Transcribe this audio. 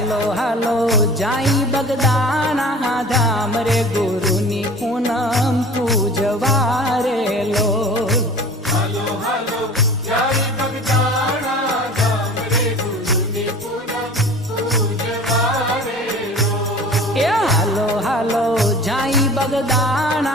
હાલો હાલો જાઈ બગદાણા ધામ રે ગુરુની પૂનમ પૂજવા રે લોલ. હાલો હાલો જાય બગદાણા ધામ રે ગુરુની પૂનમ પૂજવા રે લો. એ હાલો હાલો જાઈ બગદાણા